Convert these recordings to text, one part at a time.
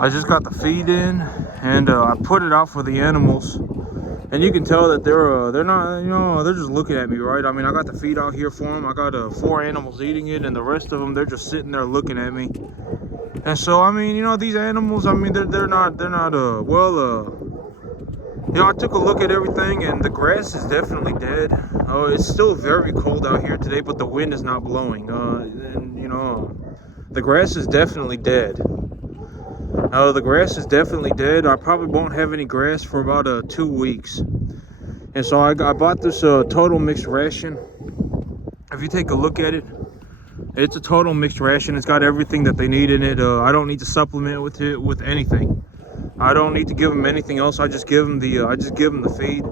I just got the feed in, and I put it out for the animals, and you can tell that they're not, you know, they're just looking at me, right? I mean, I got the feed out here for them. I got 4 animals eating it, and the rest of them, they're just sitting there looking at me. And so, I mean, you know, these animals, I mean, they're not you know, I took a look at everything, and the grass is definitely dead. It's still very cold out here today, but the wind is not blowing. And you know, the grass is definitely dead. The grass is definitely dead. I probably won't have any grass for about 2 weeks. And so I bought this total mixed ration. If you take a look at it, it's a total mixed ration. It's got everything that they need in it. I don't need to supplement with it with anything. I don't need to give them anything else. I just give them the feed,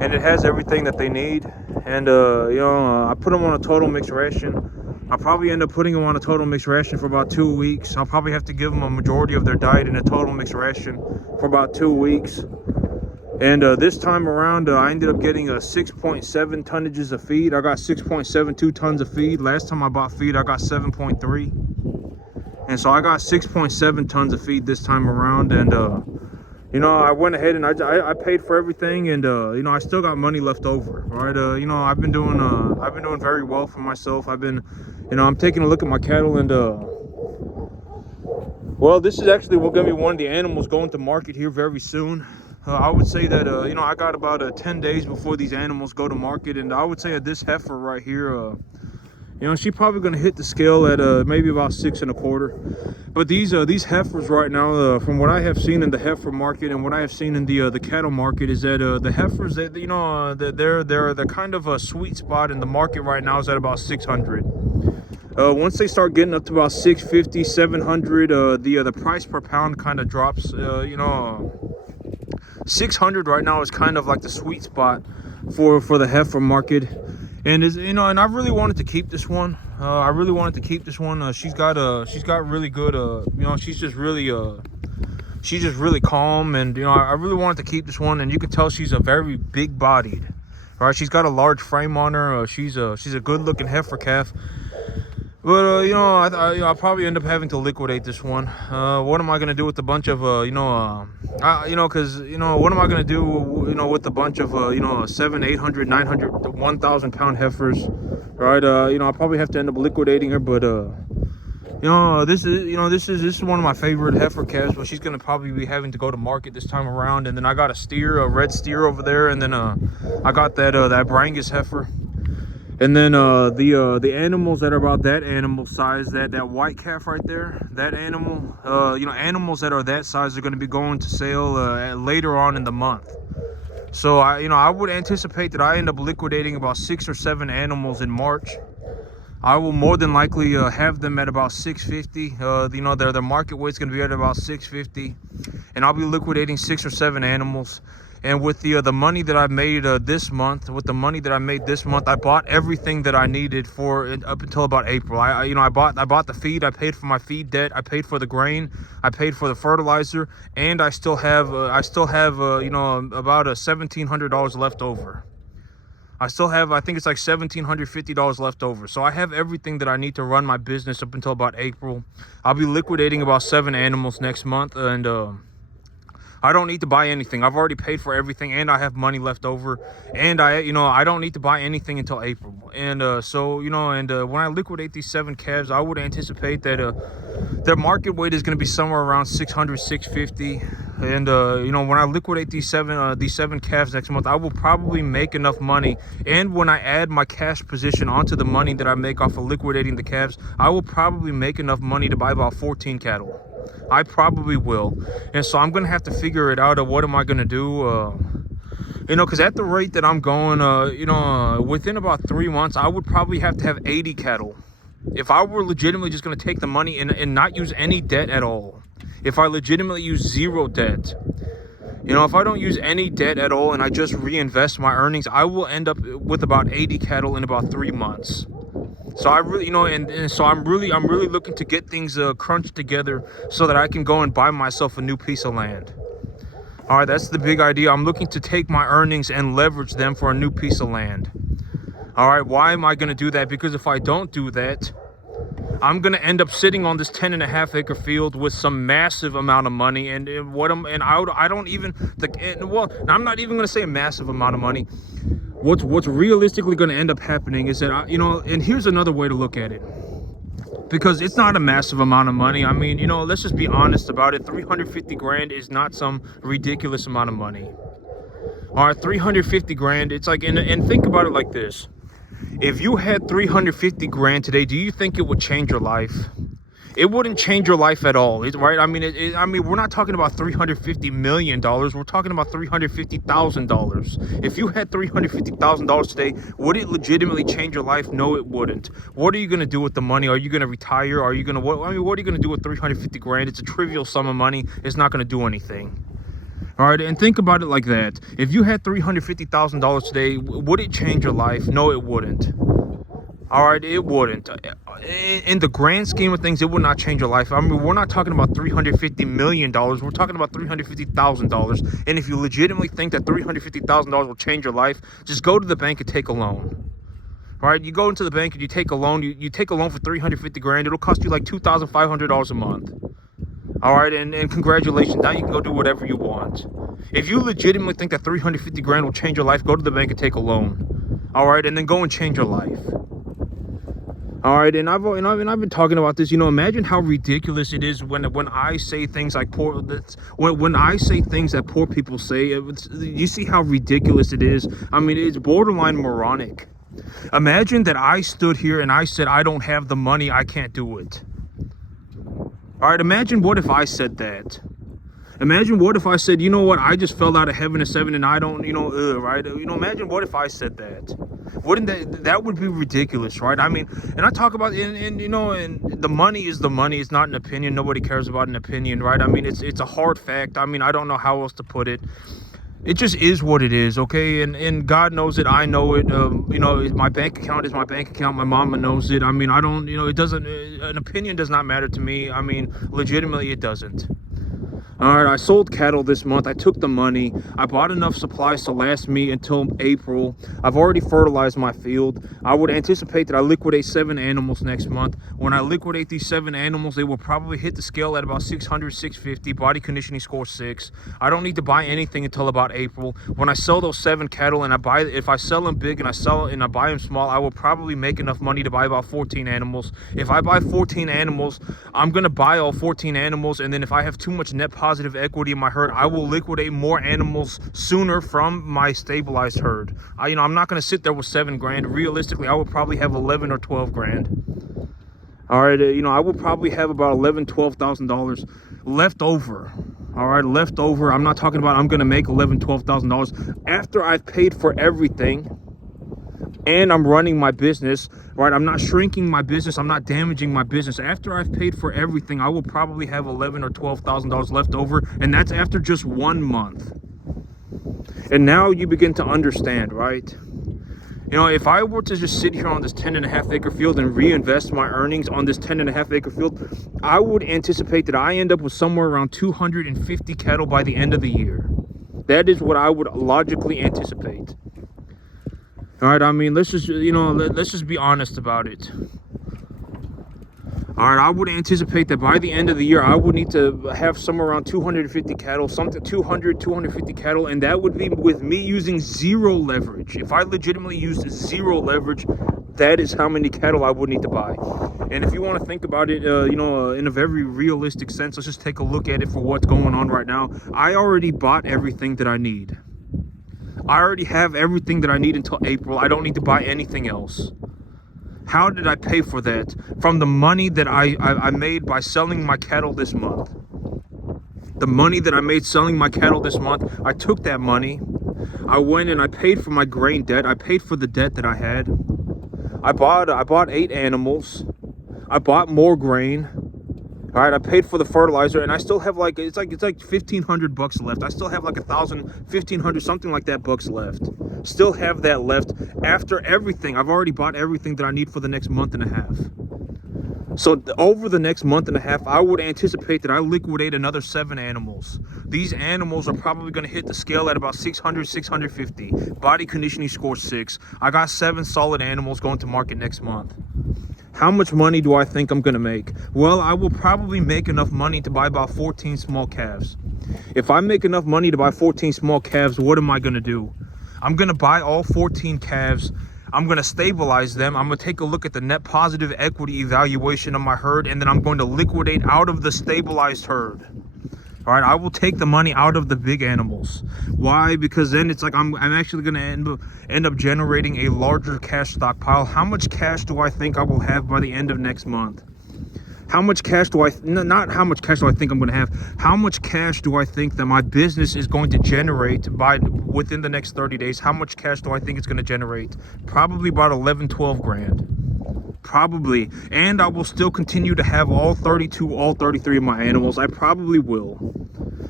and it has everything that they need. And you know, I put them on a total mixed ration. I'll probably end up putting them on a total mixed ration for about 2 weeks. I'll probably have to give them a majority of their diet in a total mixed ration for about 2 weeks. And this time around, I ended up getting 6.7 tonnages of feed. I got 6.72 tons of feed. Last time I bought feed, I got 7.3. And so I got 6.7 tons of feed this time around. And you know, I went ahead and I paid for everything, and you know, I still got money left over, right? You know, I've been doing very well for myself. I've been, you know, I'm taking a look at my cattle, and well, this is actually going to be one of the animals going to market here very soon. I would say that you know, I got about 10 days before these animals go to market, and I would say that this heifer right here, you know, she's probably going to hit the scale at maybe about 6 1/4. But these heifers right now, from what I have seen in the heifer market and what I have seen in the cattle market, is that the heifers, that, you know, they're kind of a sweet spot in the market right now is at about 600. Once they start getting up to about 650, 700, the price per pound kind of drops. You know, 600 right now is kind of like the sweet spot for the heifer market. And is, you know, and I really wanted to keep this one. I really wanted to keep this one. She's got really good. You know, she's just really calm, and you know, I really wanted to keep this one. And you can tell she's a very big bodied, right? She's got a large frame on her. She's a good looking heifer calf. But you know, I'll probably end up having to liquidate this one. What am I gonna do with a bunch of you know, because you know, what am I gonna do, you know, with a bunch of you know, 700, 800, 900, 1,000 pound heifers, right? You know, I'll probably have to end up liquidating her. But you know, this is one of my favorite heifer calves. But she's gonna probably be having to go to market this time around. And then I got a red steer over there, and then I got that Brangus heifer. And then the animals that are about that animal size, that white calf right there, that animal, you know, animals that are that size are going to be going to sale later on in the month. So I would anticipate that I end up liquidating about 6 or 7 animals in March. I will more than likely have them at about 650. You know, their market weight's going to be at about 650, and I'll be liquidating 6 or 7 animals. And with the money that I made this month, I bought everything that I needed for up until about April. I bought the feed. I paid for my feed debt. I paid for the grain. I paid for the fertilizer, and I still have you know, about $1,700 left over. I still have, I think it's like $1,750 left over. So I have everything that I need to run my business up until about April. I'll be liquidating about 7 animals next month, and I don't need to buy anything. I've already paid for everything, and I have money left over, and I don't need to buy anything until April. And so, you know, and when I liquidate these 7 calves, I would anticipate that their market weight is going to be somewhere around 600, 650. And you know, when I liquidate these 7 calves next month, I will probably make enough money. And when I add my cash position onto the money that I make off of liquidating the calves, I will probably make enough money to buy about 14 cattle. I probably will. And so I'm gonna have to figure it out. What am I gonna do? You know, because at the rate that I'm going, you know, within about 3 months, I would probably have to have 80 cattle. If I were legitimately just gonna take the money and not use any debt at all, if I legitimately use 0 debt, you know, if I don't use any debt at all and I just reinvest my earnings, I will end up with about 80 cattle in about 3 months. So I really, you know, and so I'm really looking to get things crunched together so that I can go and buy myself a new piece of land. All right, that's the big idea. I'm looking to take my earnings and leverage them for a new piece of land. All right, why am I going to do that? Because if I don't do that, I'm gonna end up sitting on this 10.5 acre field with some massive amount of money, and I don't even well, I'm not even gonna say a massive amount of money. What's realistically gonna end up happening is that and here's another way to look at it, because it's not a massive amount of money. I mean, let's just be honest about it. 350 grand is not some ridiculous amount of money. All right, 350 grand. It's like, and think about it like this. If you had 350 grand today, do you think it would change your life? It wouldn't change your life at all, right? I mean, we're not talking about $350 million. We're talking about $350,000. If you had $350,000 today, would it legitimately change your life? No, it wouldn't. What are you going to do with the money? Are you going to retire? Are you going to, what are you going to do with 350 grand? It's a trivial sum of money. It's not going to do anything. All right, and think about it like that. If you had $350,000 today, would it change your life? No, it wouldn't. All right, it wouldn't. In the grand scheme of things, it would not change your life. I mean, we're not talking about $350 million. We're talking about $350,000. And if you legitimately think that $350,000 will change your life, just go to the bank and take a loan. All right, you go into the bank and you take a loan. You take a loan for 350 grand. It'll cost you like $2,500 a month. All right, and congratulations. Now you can go do whatever you want. If you legitimately think that 350 grand will change your life, go to the bank and take a loan. All right, and then go and change your life. All right, and I've been talking about this. Imagine how ridiculous it is when I say things like when I say things that poor people say. You see how ridiculous it is. I mean, it's borderline moronic. Imagine that I stood here and I said I don't have the money, I can't do it. All right, imagine what if I said that. Imagine what if I said, you know what, I just fell out of heaven at 7 and I don't, right? Imagine what if I said that. Wouldn't that would be ridiculous, right? I mean, and I talk about, and the money is the money. It's not an opinion. Nobody cares about an opinion, right? I mean, it's a hard fact. I mean, I don't know how else to put it. It just is what it is, okay? And God knows it. I know it. My bank account is my bank account. My mama knows it. I mean, I don't, it doesn't, an opinion does not matter to me. I mean, legitimately, it doesn't. All right, I sold cattle this month. I took the money. I bought enough supplies to last me until April. I've already fertilized my field. I would anticipate that I liquidate 7 animals next month. When I liquidate these 7 animals, they will probably hit the scale at about 600, 650, body conditioning score 6. I don't need to buy anything until about April. When I sell those 7 cattle and if I sell them big and I buy them small, I will probably make enough money to buy about 14 animals. If I buy 14 animals, I'm going to buy all 14 animals, and then if I have too much net positive equity in my herd, I will liquidate more animals sooner from my stabilized herd. I'm not going to sit there with 7 grand. Realistically, I would probably have 11 or 12 grand. All right, I will probably have about $12,000 left over. All right, left over. I'm not talking about I'm going to make $12,000 after I've paid for everything and I'm running my business, right? I'm not shrinking my business. I'm not damaging my business. After I've paid for everything, I will probably have $11,000 or $12,000 left over, and that's after just 1 month. And now you begin to understand, right? If I were to just sit here on this 10.5 acre field and reinvest my earnings on this 10.5 acre field, I would anticipate that I end up with somewhere around 250 cattle by the end of the year. That is what I would logically anticipate. All right, I mean, let's just be honest about it. All right, I would anticipate that by the end of the year, I would need to have somewhere around 250 cattle, 250 cattle, and that would be with me using 0 leverage. If I legitimately used 0 leverage, that is how many cattle I would need to buy. And if you want to think about it, in a very realistic sense, let's just take a look at it for what's going on right now. I already bought everything that I need. I already have everything that I need until April. I don't need to buy anything else. How did I pay for that? From the money that I made by selling my cattle this month. The money that I made selling my cattle this month, I took that money. I went and I paid for my grain debt. I paid for the debt that I had. I bought 8 animals. I bought more grain. All right, I paid for the fertilizer, and I still have it's like $1,500 left. I still have like 1,000, 1,500, something like that bucks left. Still have that left after everything. I've already bought everything that I need for the next month and a half. So over the next month and a half, I would anticipate that I liquidate another 7 animals. These animals are probably going to hit the scale at about 600, 650. Body conditioning score 6. I got 7 solid animals going to market next month. How much money do I think I'm gonna make? Well, I will probably make enough money to buy about 14 small calves. If I make enough money to buy 14 small calves, what am I gonna do? I'm gonna buy all 14 calves. I'm gonna stabilize them. I'm gonna take a look at the net positive equity evaluation of my herd, and then I'm going to liquidate out of the stabilized herd. All right, I will take the money out of the big animals. Why? Because then it's like I'm actually going to end up generating a larger cash stockpile. How much cash do I think I will have by the end of next month? How much cash do not how much cash do I think I'm going to have? How much cash do I think that my business is going to generate within the next 30 days? How much cash do I think it's going to generate? Probably about 11, 12 grand. Probably. And I will still continue to have all 32, all 33 of my animals. I probably will.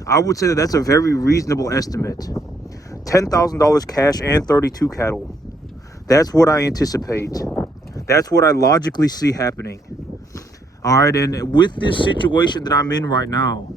I would say that that's a very reasonable estimate. $10,000 cash and 32 cattle. That's what I anticipate. That's what I logically see happening. All right, and with this situation that I'm in right now,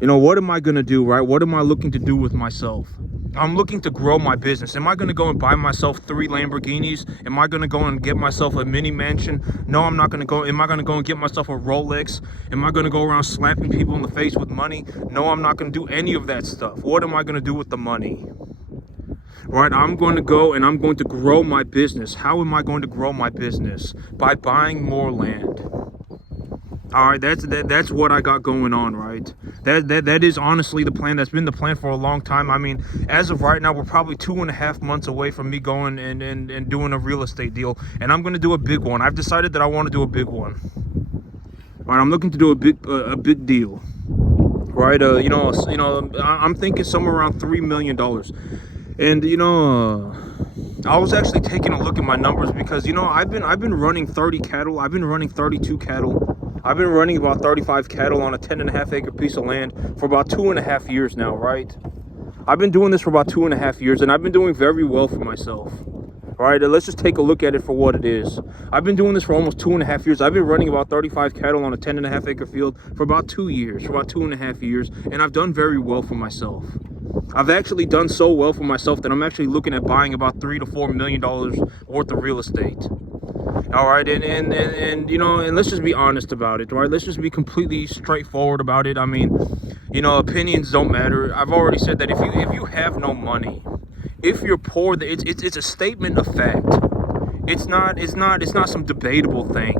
you know, what am I going to do, right? What am I looking to do with myself? I'm looking to grow my business. Am I going to go and buy myself 3 Lamborghinis? Am I going to go and get myself a mini mansion? No, I'm not going to go. Am I going to go and get myself a Rolex? Am I going to go around slapping people in the face with money? No, I'm not going to do any of that stuff. What am I going to do with the money? Right, I'm going to go and I'm going to grow my business. How am I going to grow my business? By buying more land. All right, that's what I got going on, right? That is honestly the plan. That's been the plan for a long time. I mean, as of right now, we're probably 2.5 months away from me going and doing a real estate deal, and I'm going to do a big one. I've decided that I want to do a big one. All right, I'm looking to do a big deal. Right, I'm thinking somewhere around $3 million. And I was actually taking a look at my numbers because I've been running 30 cattle. I've been running 32 cattle. I've been running about 35 cattle on a 10.5 acre piece of land for about 2.5 years now, right? I've been doing this for about 2.5 years, and I've been doing very well for myself. All right, let's just take a look at it for what it is. I've been doing this for almost 2.5 years. I've been running about 35 cattle on a 10.5 acre field for about 2 years, for about 2.5 years, and I've done very well for myself. I've actually done so well for myself that I'm actually looking at buying about $3 to $4 million worth of real estate. All right, and let's just be honest about it, right? Let's just be completely straightforward about it. I mean, opinions don't matter. I've already said that if you have no money, if you're poor, it's a statement of fact. It's not some debatable thing.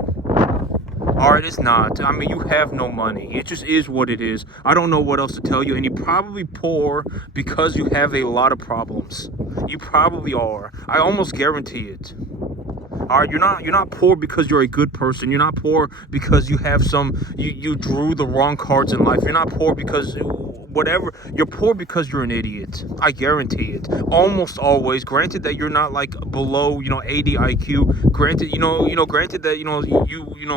All right, it's not. I mean, you have no money. It just is what it is. I don't know what else to tell you. And you're probably poor because you have a lot of problems. You probably are. I almost guarantee it. All right, you're not poor because you're a good person. You're not poor because you have you drew the wrong cards in life. You're not poor because whatever. You're poor because you're an idiot. I guarantee it. Almost always. Granted that you're not like below 80 IQ. Granted, granted that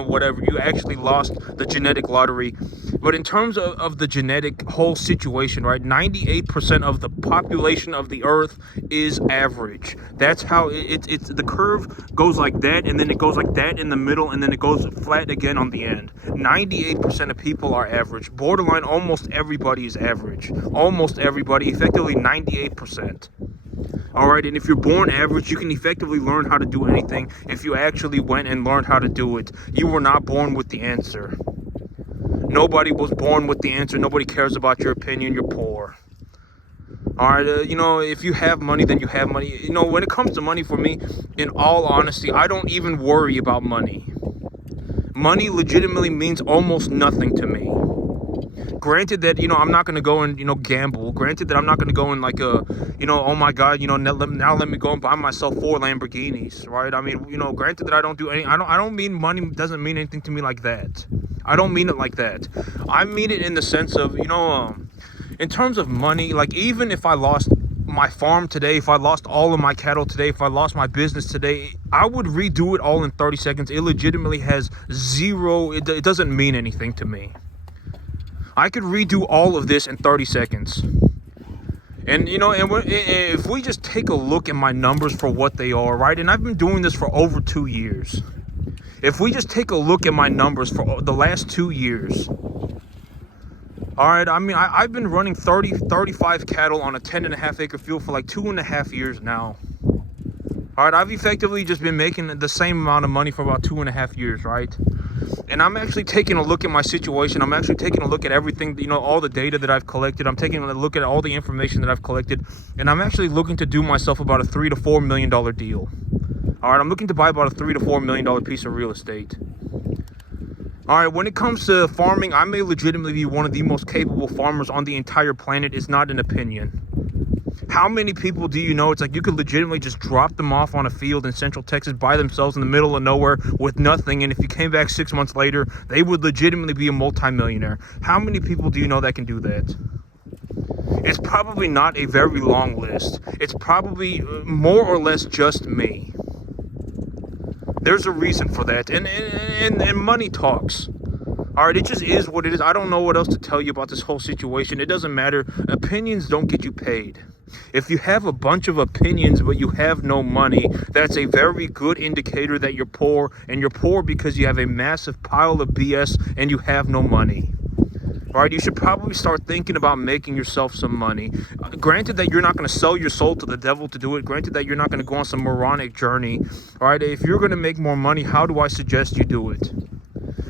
whatever, you actually lost the genetic lottery. But in terms of the genetic whole situation, right? 98% of the population of the earth is average. That's how it's the curve goes like that, and then it goes like that in the middle, and then it goes flat again on the end. 98% of people are average. Borderline, almost everybody is average. Almost everybody, effectively 98%. All right, and if you're born average, you can effectively learn how to do anything if you actually went and learned how to do it. You were not born with the answer. Nobody was born with the answer. Nobody cares about your opinion. You're poor. All right, if you have money, then you have money. When it comes to money, for me, in all honesty, I don't even worry about money. Money legitimately means almost nothing to me. Granted that, I'm not going to go and, gamble. Granted that I'm not going to go and like, oh my God, now let me go and buy myself 4 Lamborghinis, right? I mean, granted that I don't do any, I don't mean money doesn't mean anything to me like that. I don't mean it like that. I mean it in the sense of, in terms of money, like even if I lost my farm today, if I lost all of my cattle today, if I lost my business today, I would redo it all in 30 seconds. It legitimately has zero, it doesn't mean anything to me. I could redo all of this in 30 seconds. And, if we just take a look at my numbers for what they are, right? And I've been doing this for over 2 years. If we just take a look at my numbers for the last 2 years, all right, I mean, I've been running 35 cattle on a 10.5 acre field for like 2.5 years now. All right, I've effectively just been making the same amount of money for about 2.5 years, right? And I'm actually taking a look at my situation. I'm actually taking a look at everything, all the data that I've collected. I'm taking a look at all the information that I've collected, and I'm actually looking to do myself about a $3 to $4 million deal. All right, I'm looking to buy about a $3 to $4 million piece of real estate. All right, when it comes to farming, I may legitimately be one of the most capable farmers on the entire planet. It's not an opinion. How many people do you know? It's like you could legitimately just drop them off on a field in Central Texas by themselves in the middle of nowhere with nothing. And if you came back 6 months later, they would legitimately be a multimillionaire. How many people do you know that can do that? It's probably not a very long list. It's probably more or less just me. There's a reason for that. And money talks. All right, it just is what it is. I don't know what else to tell you about this whole situation. It doesn't matter. Opinions don't get you paid. If you have a bunch of opinions but you have no money, that's a very good indicator that you're poor, and you're poor because you have a massive pile of BS and you have no money. All right, you should probably start thinking about making yourself some money. Granted that you're not going to sell your soul to the devil to do it. Granted that you're not going to go on some moronic journey. All right, if you're going to make more money, how do I suggest you do it?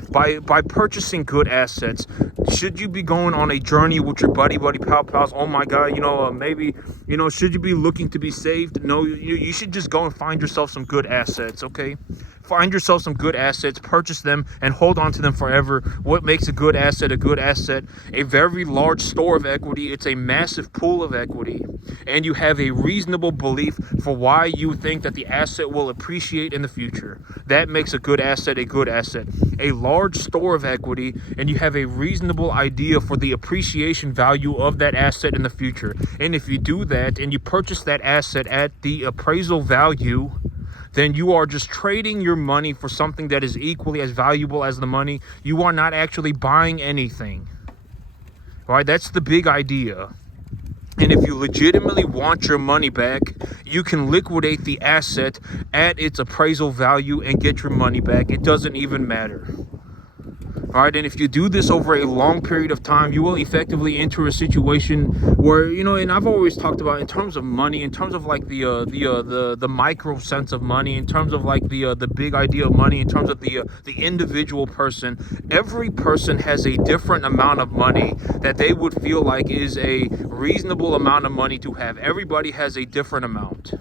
By purchasing good assets. Should you be going on a journey with your buddy pals? Oh my God, maybe, should you be looking to be saved? No, you should just go and find yourself some good assets, okay? Find yourself some good assets, purchase them, and hold on to them forever. What makes a good asset a good asset? A very large store of equity. It's a massive pool of equity. And you have a reasonable belief for why you think that the asset will appreciate in the future. That makes a good asset a good asset. A large store of equity, and you have a reasonable idea for the appreciation value of that asset in the future. And if you do that and you purchase that asset at the appraisal value, then you are just trading your money for something that is equally as valuable as the money. You are not actually buying anything. All right, that's the big idea. And if you legitimately want your money back, you can liquidate the asset at its appraisal value and get your money back. It doesn't even matter. All right, and if you do this over a long period of time, you will effectively enter a situation where, and I've always talked about in terms of money, in terms of like the micro sense of money, in terms of like the big idea of money, in terms of the individual person. Every person has a different amount of money that they would feel like is a reasonable amount of money to have. Everybody has a different amount.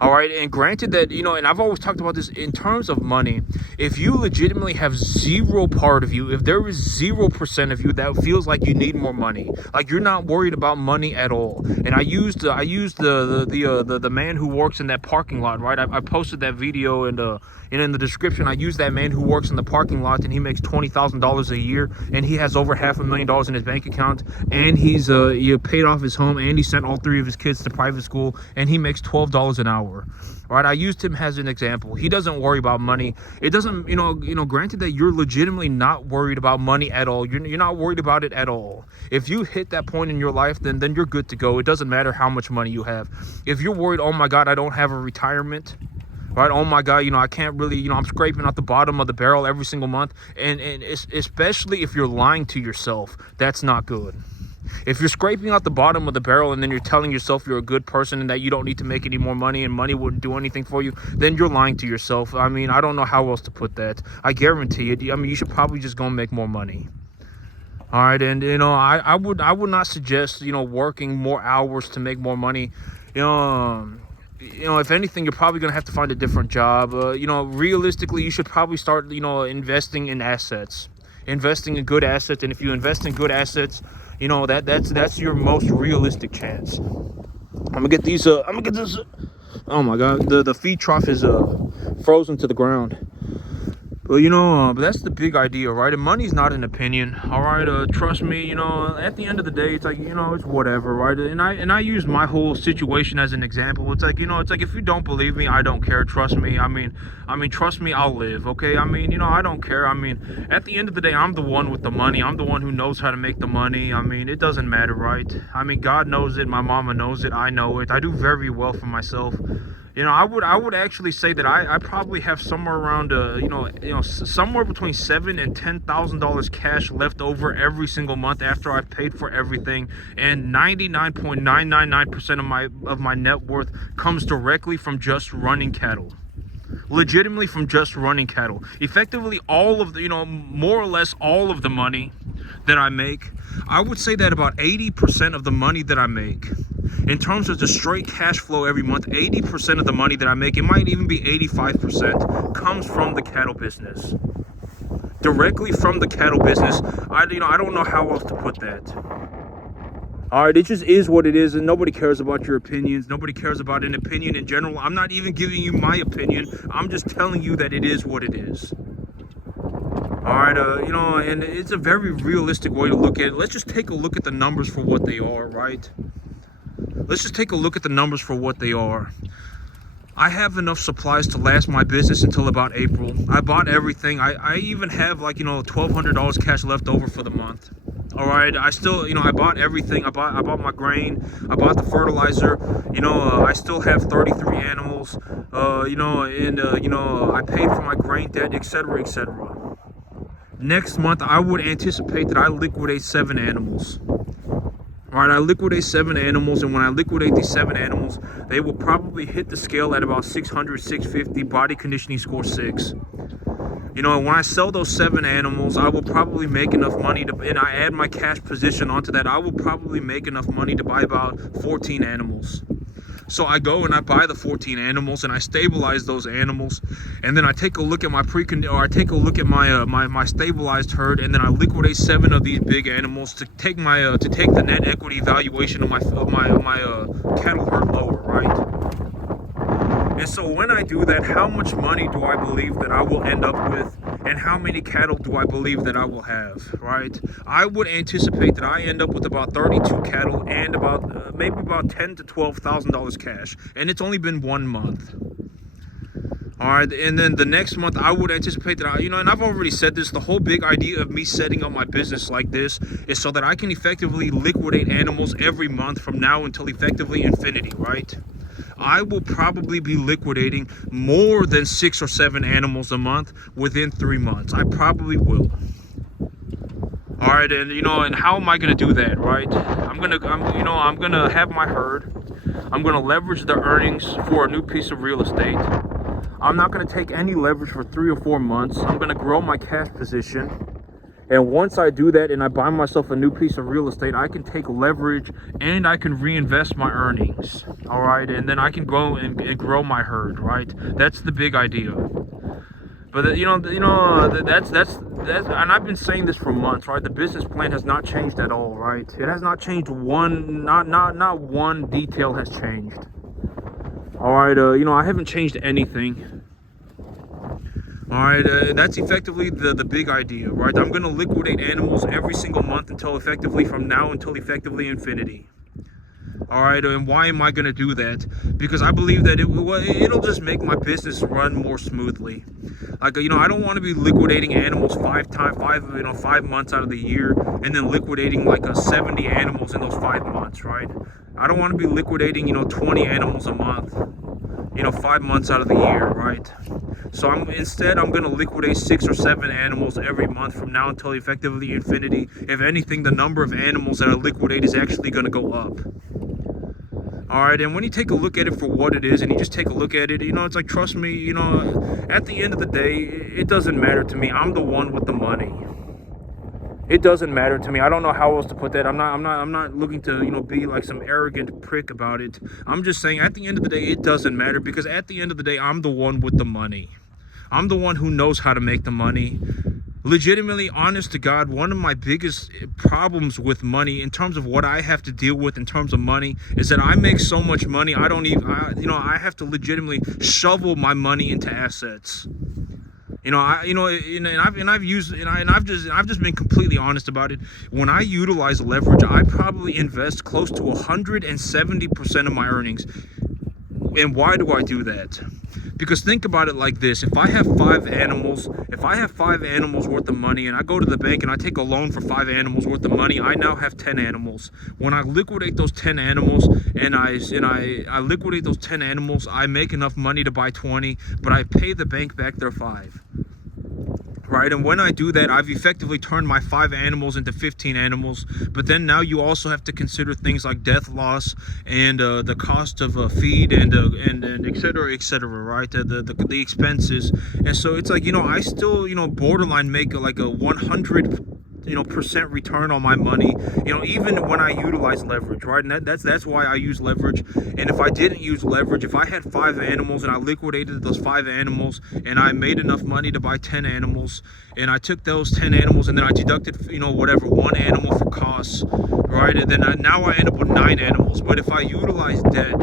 All right, and granted that, and I've always talked about this in terms of money, if you legitimately have zero part of you, if there is 0% of you that feels like you need more money, like you're not worried about money at all. And I used the man who works in that parking lot, right? I posted that video and in the description, I used that man who works in the parking lot, and he makes $20,000 a year, and he has over $500,000 in his bank account, and he's he paid off his home, and he sent all 3 of his kids to private school, and he makes $12 an hour. All right, I used him as an example. He doesn't worry about money. It doesn't, granted that you're legitimately not worried about money at all. You're not worried about it at all. If you hit that point in your life, then you're good to go. It doesn't matter how much money you have. If you're worried, oh my God, I don't have a retirement, right? Oh my God, I can't really, I'm scraping out the bottom of the barrel every single month. And especially if you're lying to yourself, that's not good. If you're scraping out the bottom of the barrel and then you're telling yourself you're a good person and that you don't need to make any more money and money wouldn't do anything for you, then you're lying to yourself. I mean, I don't know how else to put that. I guarantee it. I mean, you should probably just go and make more money. All right, and I would not suggest working more hours to make more money. If anything, you're probably going to have to find a different job. Realistically, you should probably start investing in assets, investing in good assets. And if you invest in good assets, that's your most realistic chance. I'm gonna get these. Oh my God, the feed trough is frozen to the ground. But but that's the big idea, right? And money's not an opinion. All right, trust me. At the end of the day, it's like it's whatever, right? And I use my whole situation as an example. It's like it's like if you don't believe me, I don't care. Trust me. I mean, trust me, I'll live. Okay. I mean, I don't care. I mean, at the end of the day, I'm the one with the money. I'm the one who knows how to make the money. I mean, it doesn't matter, right? I mean, God knows it. My mama knows it. I know it. I do very well for myself. I would actually say that I probably have somewhere around somewhere between $7,000 and $10,000 cash left over every single month after I've paid for everything, and 99.999% of my net worth comes directly from just running cattle. Legitimately from just running cattle. Effectively all of the, more or less all of the money that I make, I would say that about 80% of the money that I make, in terms of the straight cash flow every month, 80% of the money that I make, it might even be 85%, comes from the cattle business. Directly from the cattle business. I don't know how else to put that. All right, it just is what it is, and nobody cares about your opinions. Nobody cares about an opinion in general. I'm not even giving you my opinion. I'm just telling you that it is what it is. All right, and it's a very realistic way to look at it. Let's just take a look at the numbers for what they are, right? Let's just take a look at the numbers for what they are. I have enough supplies to last my business until about April. I bought everything. I even have $1,200 cash left over for the month. All right, I still, I bought everything. I bought my grain. I bought the fertilizer. I still have 33 animals. I paid for my grain debt, etc., etc. Next month, I would anticipate that I liquidate 7 animals. All right, I liquidate 7 animals, and when I liquidate these 7 animals, they will probably hit the scale at about 600, 650, body conditioning score 6. When I sell those 7 animals, I will probably make enough money and I add my cash position onto that, I will probably make enough money to buy about 14 animals. So I go and I buy the 14 animals and I stabilize those animals, and then I take a look at my my stabilized herd, and then I liquidate 7 of these big animals to take the net equity valuation of my cattle herd lower, right? And so when I do that, how much money do I believe that I will end up with, and how many cattle do I believe that I will have, right? I would anticipate that I end up with about 32 cattle and maybe about $10,000 to $12,000 cash, and it's only been 1 month. All right, and then the next month I would anticipate that and I've already said this, the whole big idea of me setting up my business like this is so that I can effectively liquidate animals every month from now until effectively infinity, right? I will probably be liquidating more than 6 or 7 animals a month within 3 months. I probably will. All right, and how am I going to do that, right? I'm going to have my herd. I'm going to leverage the earnings for a new piece of real estate. I'm not going to take any leverage for 3 or 4 months. I'm going to grow my cash position. And once I do that and I buy myself a new piece of real estate, I can take leverage and I can reinvest my earnings. All right, and then I can go and grow my herd, right? That's the big idea. But that's and I've been saying this for months, right? The business plan has not changed at all, right? It has not changed not one detail has changed. All right, I haven't changed anything. All right, that's effectively the big idea, right? I'm going to liquidate animals every single month until from now until effectively infinity. All right, and why am I going to do that? Because I believe that it'll just make my business run more smoothly. Like, I don't want to be liquidating animals 5 months out of the year and then liquidating 70 animals in those 5 months, right? I don't want to be liquidating 20 animals a month, 5 months out of the year, right? So instead I'm going to liquidate 6 or 7 animals every month from now until effectively infinity. If anything, the number of animals that I liquidate is actually going to go up. All right, and when you take a look at it for what it is, and you just take a look at it, it's like, trust me, at the end of the day, it doesn't matter to me. I'm the one with the money. It doesn't matter to me. I don't know how else to put that. I'm not looking to, be like some arrogant prick about it. I'm just saying, at the end of the day, it doesn't matter, because at the end of the day, I'm the one with the money. I'm the one who knows how to make the money. Legitimately, honest to God, one of my biggest problems with money, in terms of what I have to deal with in terms of money, is that I make so much money, I have to legitimately shovel my money into assets. I've just been completely honest about it. When I utilize leverage, I probably invest close to 170% of my earnings. And why do I do that? Because think about it like this: if I have five animals worth of money, and I go to the bank and I take a loan for 5 animals worth of money, I now have 10 animals. When I liquidate those 10 animals and I liquidate those 10 animals, I make enough money to buy 20, but I pay the bank back their 5. Right, and when I do that, I've effectively turned my 5 animals into 15 animals. But then now you also have to consider things like death loss and the cost of feed and et cetera, right? The expenses. And so it's like, I still, borderline make like a 100% return on my money, even when I utilize leverage, right? And that's why I use leverage. And if I didn't use leverage, if I had 5 animals and I liquidated those 5 animals and I made enough money to buy 10 animals, and I took those 10 animals and then I deducted, whatever, 1 animal for costs, right? And then now I end up with 9 animals. But if I utilize debt,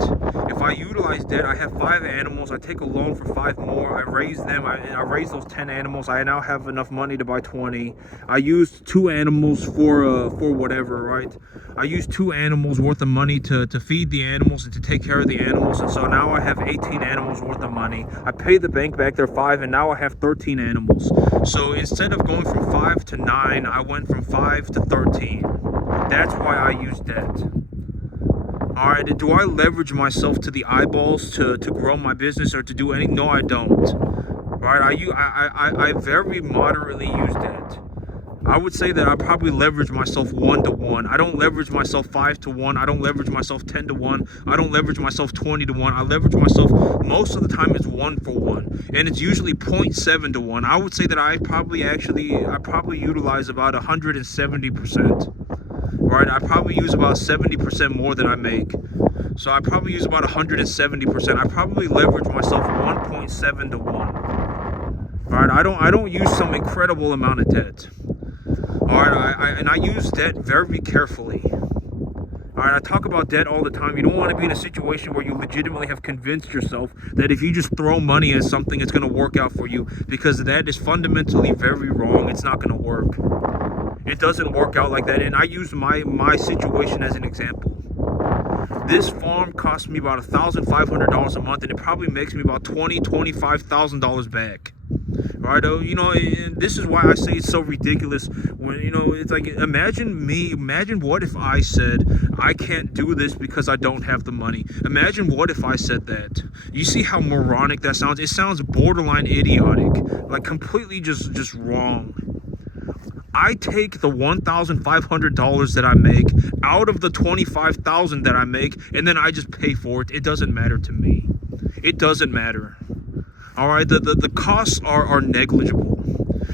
I have 5 animals, I take a loan for 5 more, I raise them, I raise those 10 animals, I now have enough money to buy 20. I used 2 animals for whatever, right? I used 2 animals worth of money to feed the animals and to take care of the animals, and so now I have 18 animals worth of money. I pay the bank back their 5, and now I have 13 animals. So instead of going from 5 to 9, I went from 5 to 13. That's why I use debt. All right, do I leverage myself to the eyeballs to grow my business or to do anything? No, I don't. Right, I very moderately use debt. I would say that I probably leverage myself 1 to 1. I don't leverage myself 5 to 1. I don't leverage myself 10 to 1. I don't leverage myself 20 to 1. I leverage myself, most of the time it's 1 for 1. And it's usually 0.7 to 1. I would say that I probably utilize about 170%. Right? I probably use about 70% more than I make. So I probably use about 170%. I probably leverage myself 1.7 to 1. All right, I don't use some incredible amount of debt. All right, I use debt very carefully. All right, I talk about debt all the time. You don't want to be in a situation where you legitimately have convinced yourself that if you just throw money at something, it's going to work out for you, because that is fundamentally very wrong. It's not going to work. It doesn't work out like that. And I use my situation as an example. This farm cost me about $1,500 a month, and it probably makes me about $25,000 back. Right? This is why I say it's so ridiculous when, it's like, imagine what if I said, I can't do this because I don't have the money. Imagine what if I said that. You see how moronic that sounds? It sounds borderline idiotic, like completely just wrong. I take the $1,500 that I make out of the $25,000 that I make, and then I just pay for it. It doesn't matter to me. It doesn't matter. All right, the costs are negligible.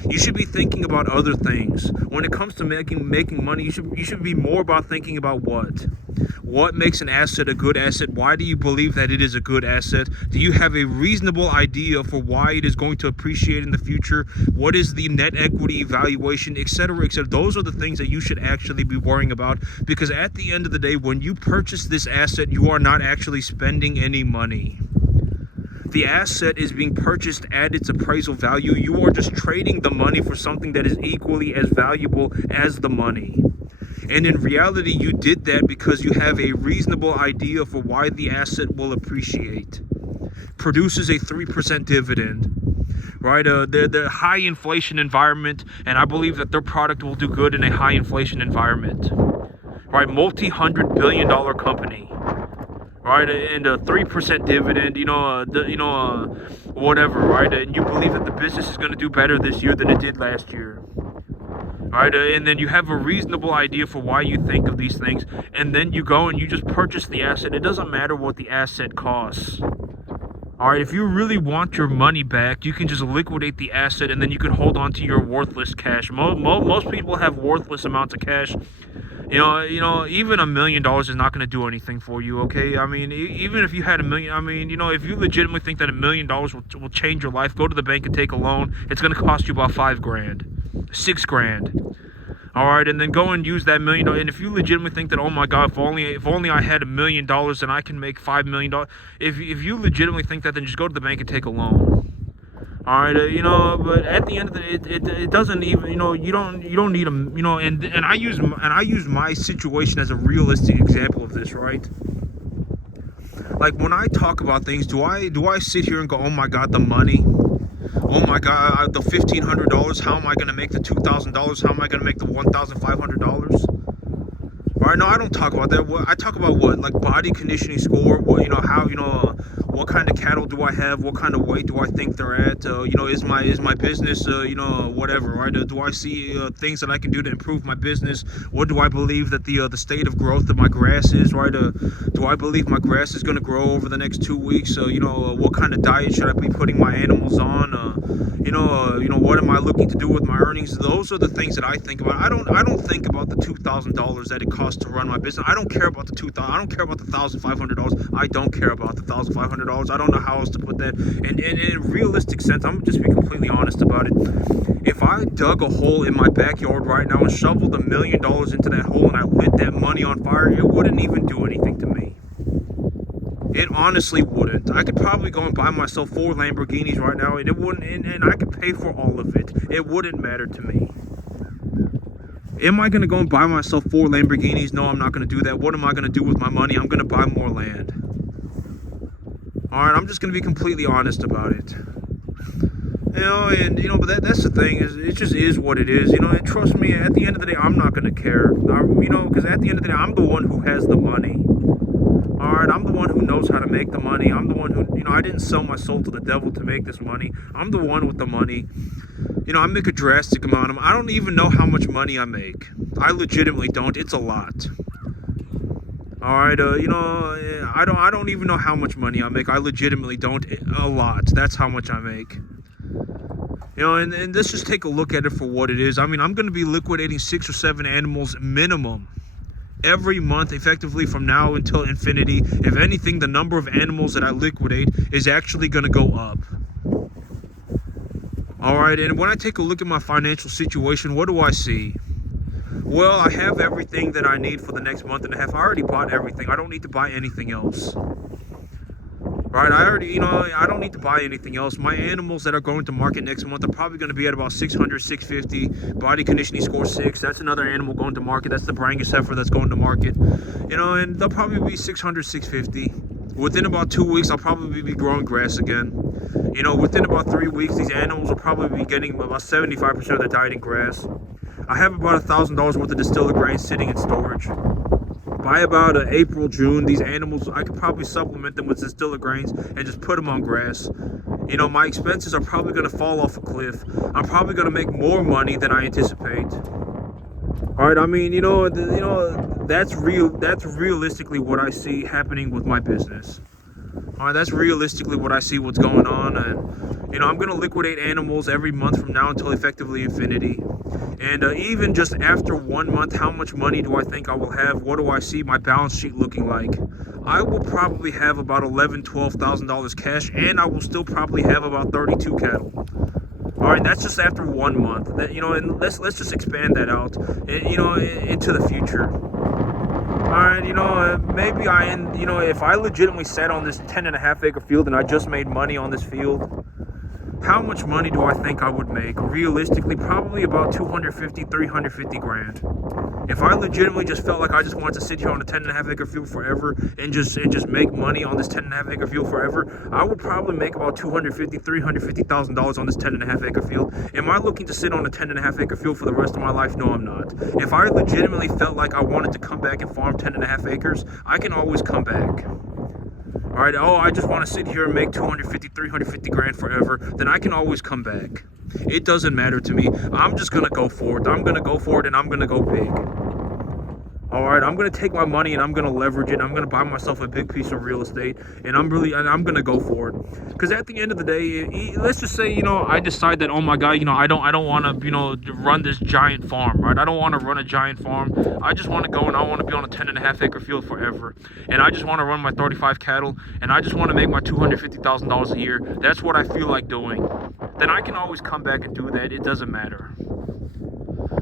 You should be thinking about other things. When it comes to making money, you should be more about thinking about what makes an asset a good asset. Why do you believe that it is a good asset? Do you have a reasonable idea for why it is going to appreciate in the future? What is the net equity evaluation, etc., etc.? Those are the things that you should actually be worrying about, because at the end of the day, when you purchase this asset, you are not actually spending any money. The asset is being purchased at its appraisal value. You are just trading the money for something that is equally as valuable as the money. And in reality, you did that because you have a reasonable idea for why the asset will appreciate. Produces a 3% dividend, right? They're high inflation environment, and I believe that their product will do good in a high inflation environment, right? Multi-$100 billion company. Right, and a 3% dividend, whatever, right? And you believe that the business is going to do better this year than it did last year, right? And then you have a reasonable idea for why you think of these things, and then you go and you just purchase the asset. It doesn't matter what the asset costs. All right, if you really want your money back, you can just liquidate the asset, and then you can hold on to your worthless cash. Most people have worthless amounts of cash. Even $1 million is not going to do anything for you, okay? I mean, even if you had $1 million, if you legitimately think that $1 million will change your life, go to the bank and take a loan. It's going to cost you about $5,000, $6,000. All right, and then go and use that $1 million. And if you legitimately think that, oh my God, if only I had $1 million, then I can make $5 million. If you legitimately think that, then just go to the bank and take a loan. All right, but at the end of the day, it doesn't even, you don't need them, and I use my situation as a realistic example of this, right? Like when I talk about things, do I sit here and go, oh my God, the money? Oh my God, the $1,500. How am I going to make the $2,000? How am I going to make the $1,500? All right, no, I don't talk about that. I talk about what, like body conditioning score. What, how, what kind of cattle do I have? What kind of weight do I think they're at? Is my business, whatever, right? Do I see things that I can do to improve my business? What do I believe that the state of growth of my grass is, right? Do I believe my grass is going to grow over the next 2 weeks? What kind of diet should I be putting my animals on? What am I looking to do with my earnings? Those are the things that I think about. I don't think about the $2,000 that it costs to run my business. I don't care about the $2,000. I don't care about the $1,500. I don't care about the $1,500. I don't know how else to put that. And in a realistic sense, I'm gonna just be completely honest about it. If I dug a hole in my backyard right now and shoveled $1 million into that hole and I lit that money on fire, it wouldn't even do anything to me. It honestly wouldn't. I could probably go and buy myself 4 Lamborghinis right now, and it wouldn't. And I could pay for all of it. It wouldn't matter to me. Am I gonna go and buy myself 4 Lamborghinis? No, I'm not gonna do that. What am I gonna do with my money? I'm gonna buy more land. All right, I'm just gonna be completely honest about it. But that's the thing, is it just is what it is. And trust me, at the end of the day, I'm not gonna care. Because at the end of the day, I'm the one who has the money. All right, I'm the one who knows how to make the money. I'm the one who, I didn't sell my soul to the devil to make this money. I'm the one with the money. I make a drastic amount of. I don't even know how much money I make. I legitimately don't. It's a lot. All right, I don't even know how much money I make. I legitimately don't. A lot. That's how much I make. And let's just take a look at it for what it is. I'm going to be liquidating 6 or 7 animals minimum every month, effectively from now until infinity. If anything, the number of animals that I liquidate is actually going to go up. All right, and when I take a look at my financial situation, what do I see? Well, I have everything that I need for the next month and a half. I already bought everything. I don't need to buy anything else. Right, I don't need to buy anything else. My animals that are going to market next month are probably going to be at about 600, 650, body conditioning score 6. That's another animal going to market. That's the Brangus heifer that's going to market. And they'll probably be 600, 650. Within about 2 weeks, I'll probably be growing grass again. Within about 3 weeks, these animals will probably be getting about 75% of their diet in grass. I have about $1,000 worth of distiller grains sitting in storage. By about April, June, these animals, I could probably supplement them with distiller grains and just put them on grass. My expenses are probably going to fall off a cliff. I'm probably going to make more money than I anticipate. All right, that's realistically what I see happening with my business. All right, that's realistically what I see what's going on. And I'm going to liquidate animals every month from now until effectively infinity. And even just after 1 month, how much money do I think I will have? What do I see my balance sheet looking like? I will probably have about $11,000, $12,000 cash, and I will still probably have about 32 cattle. All right, that's just after 1 month. And let's just expand that out, into the future. All right, maybe if I legitimately sat on this 10.5 acre field and I just made money on this field, how much money do I think I would make? Realistically, probably about 250, 350 grand. If I legitimately just felt like I just wanted to sit here on a 10.5 acre field forever and just make money on this 10.5 acre field forever, I would probably make about $250,000, $350,000 on this 10.5 acre field. Am I looking to sit on a 10.5 acre field for the rest of my life? No, I'm not. If I legitimately felt like I wanted to come back and farm 10.5 acres, I can always come back. All right, I just want to sit here and make 250, 350 grand forever, then I can always come back. It doesn't matter to me. I'm just going to go for it. I'm going to go for it, and I'm going to go big. All right, I'm going to take my money and I'm going to leverage it. I'm going to buy myself a big piece of real estate, and I'm going to go for it. Because at the end of the day, let's just say, I decide that, oh my God, I don't want to, run this giant farm, right? I don't want to run a giant farm. I just want to go and I want to be on a 10.5 acre field forever. And I just want to run my 35 cattle, and I just want to make my $250,000 a year. That's what I feel like doing. Then I can always come back and do that. It doesn't matter.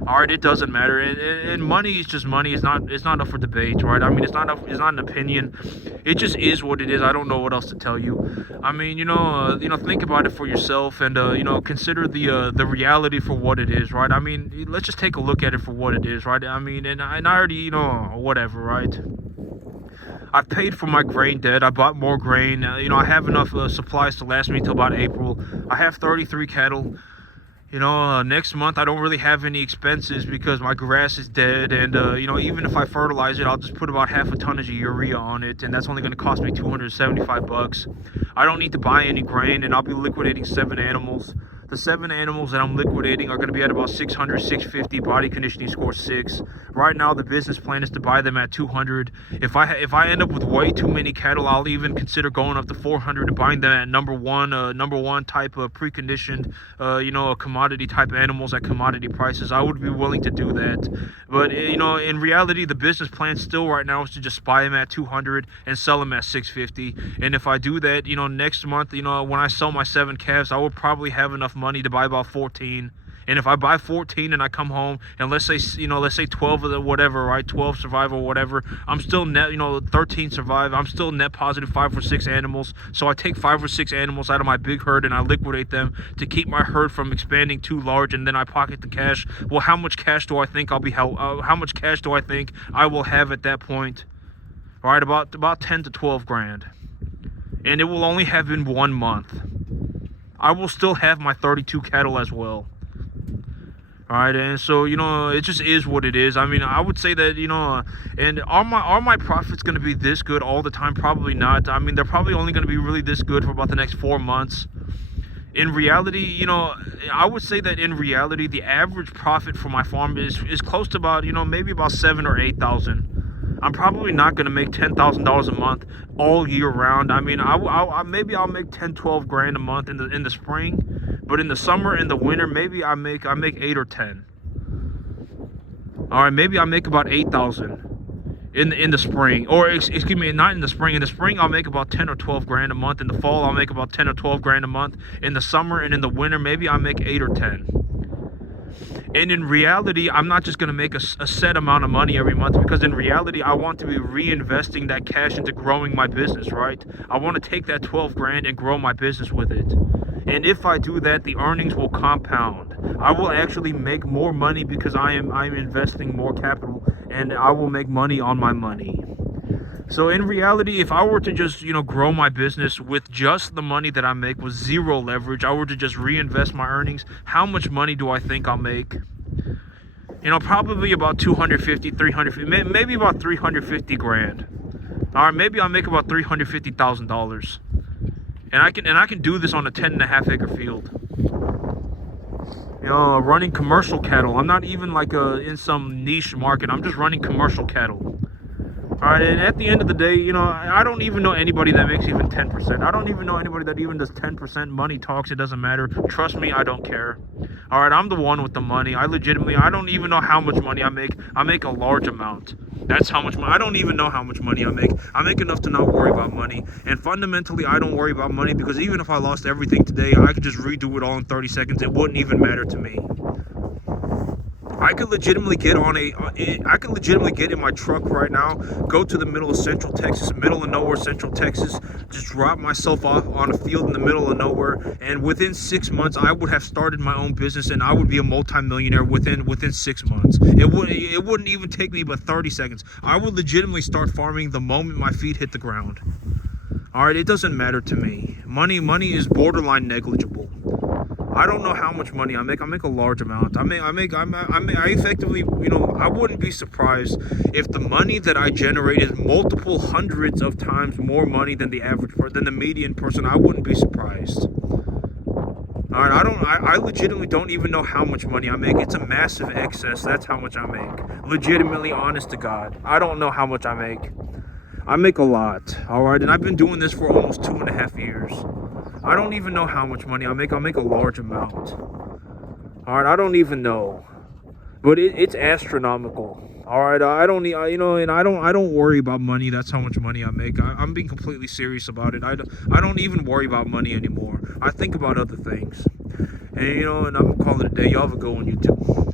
All right, it doesn't matter, and money is just money. It's not up for debate, right? I mean, it's not an opinion. It just is what it is. I don't know what else to tell you. I mean, think about it for yourself, and consider the reality for what it is, right? I mean, let's just take a look at it for what it is, right? I mean, and I already, whatever, right? I've paid for my grain debt. I bought more grain. You know, I have enough supplies to last me until about April. I have 33 cattle. You know, next month I don't really have any expenses because my grass is dead, and you know, even if I fertilize it, I'll just put about half a ton of urea on it, and that's only going to cost me 275 bucks. I don't need to buy any grain, and I'll be liquidating 7 animals. The 7 animals that I'm liquidating are going to be at about 600, 650, body conditioning score 6. Right now, the business plan is to buy them at 200. If I end up with way too many cattle, I'll even consider going up to 400 and buying them at number one type of preconditioned, you know, commodity type animals at commodity prices. I would be willing to do that. But you know, in reality, the business plan still right now is to just buy them at 200 and sell them at 650. And if I do that, you know, next month, you know, when I sell my 7 calves, I will probably have enough money to buy about 14. And if I buy 14 and I come home and let's say, you know, let's say 12 of the whatever, right, 12 survive or whatever, I'm still net, you know, 13 survive, I'm still net positive 5 or 6 animals. So I take 5 or 6 animals out of my big herd and I liquidate them to keep my herd from expanding too large, and then I pocket the cash. Well, how much cash do I think I'll be how much cash do I think I will have at that point? All right, about 10 to 12 grand. And it will only have been 1 month. I will still have my 32 cattle as well. All right, and so, you know, it just is what it is. I mean, I would say that, you know, and are my profits going to be this good all the time? Probably not. I mean, they're probably only going to be really this good for about the next 4 months. In reality, you know, I would say that in reality, the average profit for my farm is close to about, you know, maybe about 7,000 or 8,000. I'm probably not going to make $10,000 a month all year round. I mean, maybe I'll make 10, 12 grand a month in the spring, but in the summer and the winter, maybe I make 8 or 10. All right, maybe I make about 8,000 in the spring, or excuse me, not in the spring. In the spring, I'll make about 10 or 12 grand a month. In the fall, I'll make about 10 or 12 grand a month. In the summer and in the winter, maybe I make 8 or 10. And in reality, I'm not just going to make a set amount of money every month, because in reality, I want to be reinvesting that cash into growing my business, right? I want to take that 12 grand and grow my business with it. And if I do that, the earnings will compound. I will actually make more money because I'm investing more capital, and I will make money on my money. So in reality, if I were to just, you know, grow my business with just the money that I make with zero leverage, I were to just reinvest my earnings, how much money do I think I'll make? You know, probably about 250, 350, maybe about 350 grand. All right, maybe I'll make about $350,000. And I can do this on a 10.5 acre field. You know, running commercial cattle. I'm not even like in some niche market. I'm just running commercial cattle. All right, and at the end of the day, you know, I don't even know anybody that makes even 10%. I don't even know anybody that even does 10%. Money talks. It doesn't matter. Trust me, I don't care. All right, I'm the one with the money. I don't even know how much money I make. I make a large amount. That's how much money. I don't even know how much money I make. I make enough to not worry about money. And fundamentally, I don't worry about money because even if I lost everything today, I could just redo it all in 30 seconds. It wouldn't even matter to me. I could legitimately get in my truck right now, go to the middle of Central Texas, middle of nowhere, Central Texas, just drop myself off on a field in the middle of nowhere, and within 6 months, I would have started my own business, and I would be a multimillionaire within 6 months. It wouldn't even take me but 30 seconds. I would legitimately start farming the moment my feet hit the ground. All right, it doesn't matter to me. Money is borderline negligible. I don't know how much money I make. I make a large amount. I effectively, you know, I wouldn't be surprised if the money that I generate is multiple hundreds of times more money than the average person, than the median person. I wouldn't be surprised. All right, I legitimately don't even know how much money I make. It's a massive excess. That's how much I make. Legitimately, honest to God, I don't know how much I make. I make a lot. All right, and I've been doing this for almost 2.5 years. I don't even know how much money I make. I make a large amount. All right, I don't even know, but it's astronomical. All right, I don't worry about money. That's how much money I make. I'm being completely serious about it. I don't even worry about money anymore. I think about other things. And you know, and I'm gonna call it a day. Y'all have a good one, you too.